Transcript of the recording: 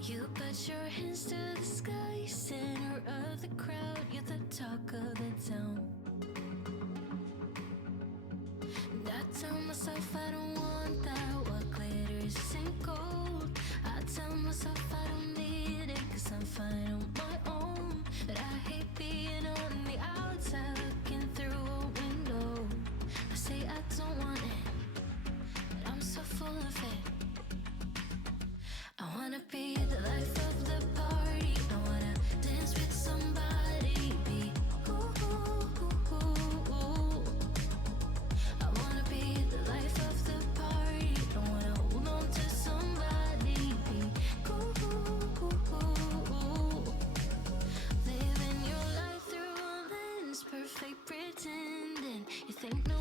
You put your hands to the sky, center of the crowd, you're the talk of the town. And I tell myself I don't want that, what glitters isn't gold. I tell myself I don't need it, cause I'm fine on my own. But I hate being on the outside, looking through a window. I say I don't want it, but I'm so full of it. I wanna be the life of the party. I wanna dance with somebody. Be ooh, ooh, ooh, ooh, ooh. I wanna be the life of the party. I wanna hold on to somebody. Be ooh, ooh, ooh, ooh, ooh. Living your life through a lens, perfect pretending. You think no